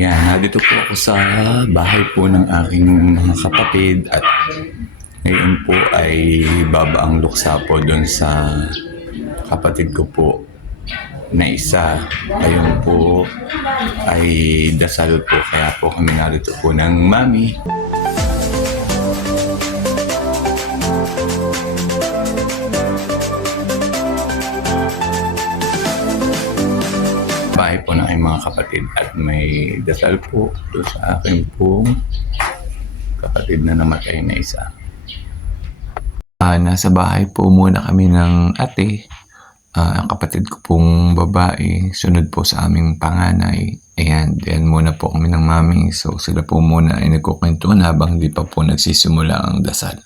Yan, nandito po ako sa bahay po ng aking mga kapatid at ngayon po ay babaang luksa po doon sa kapatid ko po na isa. Ngayon po ay dasal po, kaya po kami narito po ng mami. Bahay po ng aking mga kapatid at may dasal po doon sa akin pong kapatid na namatay na isa. Nasa bahay po muna kami ng ate. Ang kapatid ko pong babae, sunod po sa aming panganay. Ayan, diyan muna po kami ng mami. So sila po muna ay nagkukwentuhan habang di pa po nagsisimula ang dasal.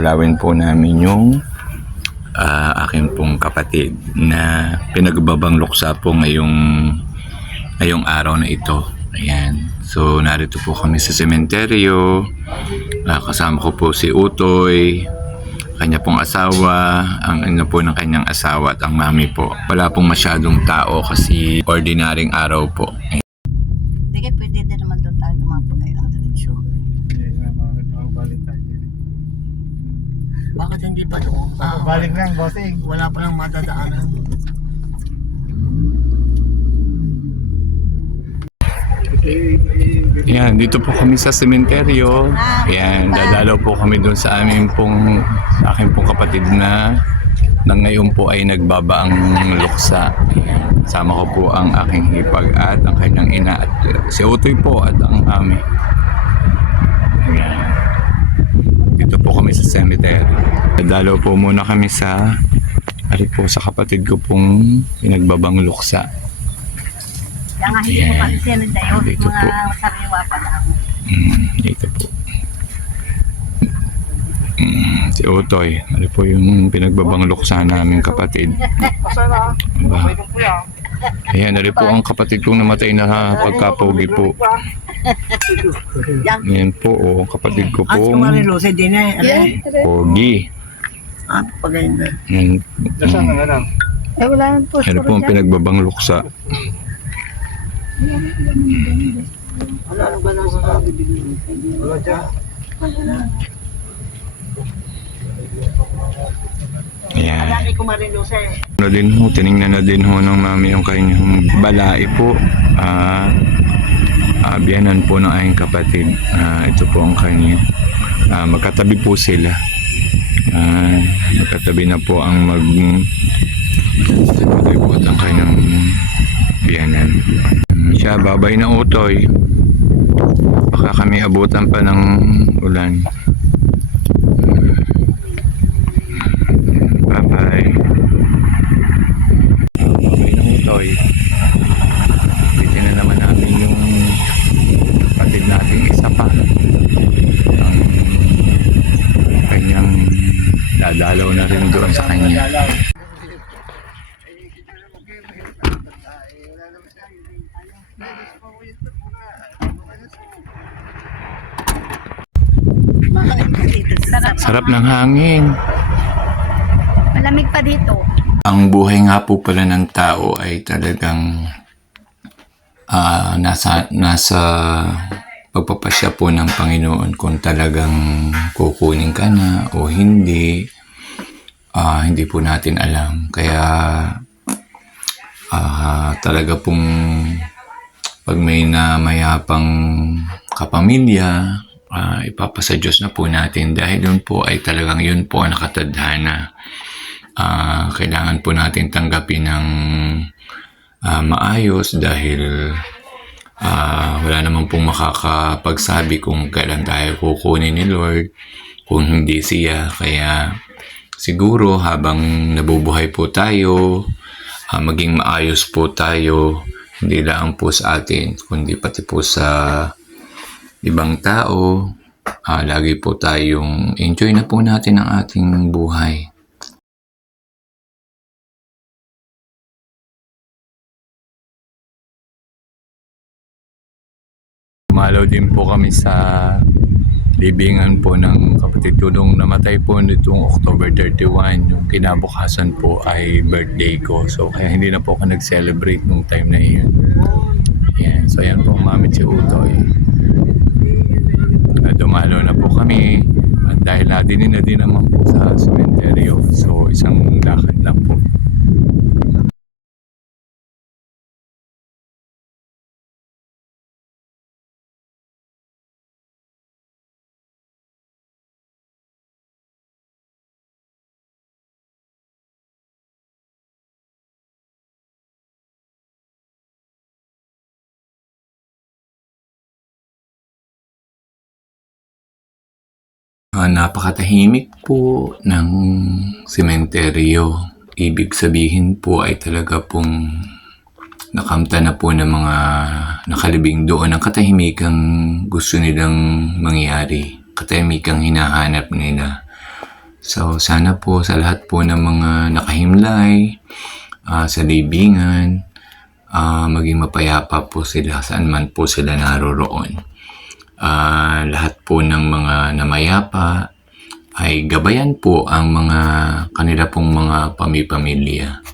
Dalawin po namin yung aking pong kapatid na pinagbabang luksa po ngayong araw na ito. Ayan. So narito po kami sa sementeryo. Kasama ko po si Utoy, kanya pong asawa, ang ina po ng kanyang asawa at ang mami po. Wala pong masyadong tao kasi ordinaryong araw po. Sige, pwede din naman doon tayo tumapagay ang diretsyo. Bakit hindi pa doon? Balik lang, bossing. Wala pa lang matadaanan. Ayan, dito po kami sa sementeryo. Ayan, dadalaw po kami doon sa aking pong kapatid na ngayon po ay nagbabaang luksa. Ayan, sama ko po ang aking hipag at ang kanyang ina at si Utoy po at ang mami. Ayan. Dito po kami sa cemetery. Dadalaw po muna kami sa kapatid ko pong pinagbabang luksa. Yan nga, hindi ko pa sila dayo. Dito po. Mga sariwa pa lang. Dito po. Si Utoy. Ano po yung pinagbabang luksa naming kapatid. Diba? Ayan, ano po ang kapatid kong namatay na pagkapogi po. Ayan po, kapatid ko At po. yung marilusay din eh. Pogi. Paganda. Ayan. Nasaan na lang? Wala nang post. Ano po ang pinagbabang luksa. Ano ba nang sasabi din? Wala dyan. Ayan. Lagi ko marilusay. Tinignan na din ho ng mami yung kanyang balai po. Biyanan po ng aking kapatid. Ito po ang kanya. Magkatabi po sila. Magkatabi na po ang magkatabi po at ang kanyang biyanan. Siya, babay na Utoy. Baka kami abutan pa ng ulan. Bye-bye. Babay na Utoy. Dito na naman namin yung kapatid nating isa pa. Ang kanyang Dalaw na rin doon sa kanya. Sarap ng hangin. Malamig pa dito. Ang buhay nga po pala ng tao ay talagang nasa pagpapasya po ng Panginoon kung talagang kukunin ka na o hindi. Hindi po natin alam. Kaya talaga pong pag may namayapang kapamilya, ipapasa Diyos na po natin dahil yun po ay talagang yun po ang nakatadhana. Kailangan po natin tanggapin ng maayos dahil wala naman pong makakapagsabi kung kailan tayo kukunin ni Lord kung hindi siya. Kaya siguro habang nabubuhay po tayo, maging maayos po tayo, hindi lang po sa atin kundi pati po sa ibang tao. Lagi po tayong enjoy na po natin ang ating buhay. Umalaw din po kami sa libingan po ng kapatid ko nung namatay po nitong October 31. Yung kinabukasan po ay birthday ko. So kaya hindi na po ako nag-celebrate nung time na yun. Yan. So yan po, mamit si Utoy. Dumalo na po kami. At dahil natin na din naman po sa sementeryo. So isang lakad lang po. Napakatahimik po ng sementeryo. Ibig sabihin po ay talaga pong nakamta na po ng mga nakalibing doon ang katahimikang gusto nilang mangyari. Katahimikang hinahanap nila. So sana po sa lahat po ng mga nakahimlay sa libingan, maging mapayapa po sila saan man po sila naroroon. Lahat po ng mga namayapa ay gabayan po ang mga kanila pong mga pamilya.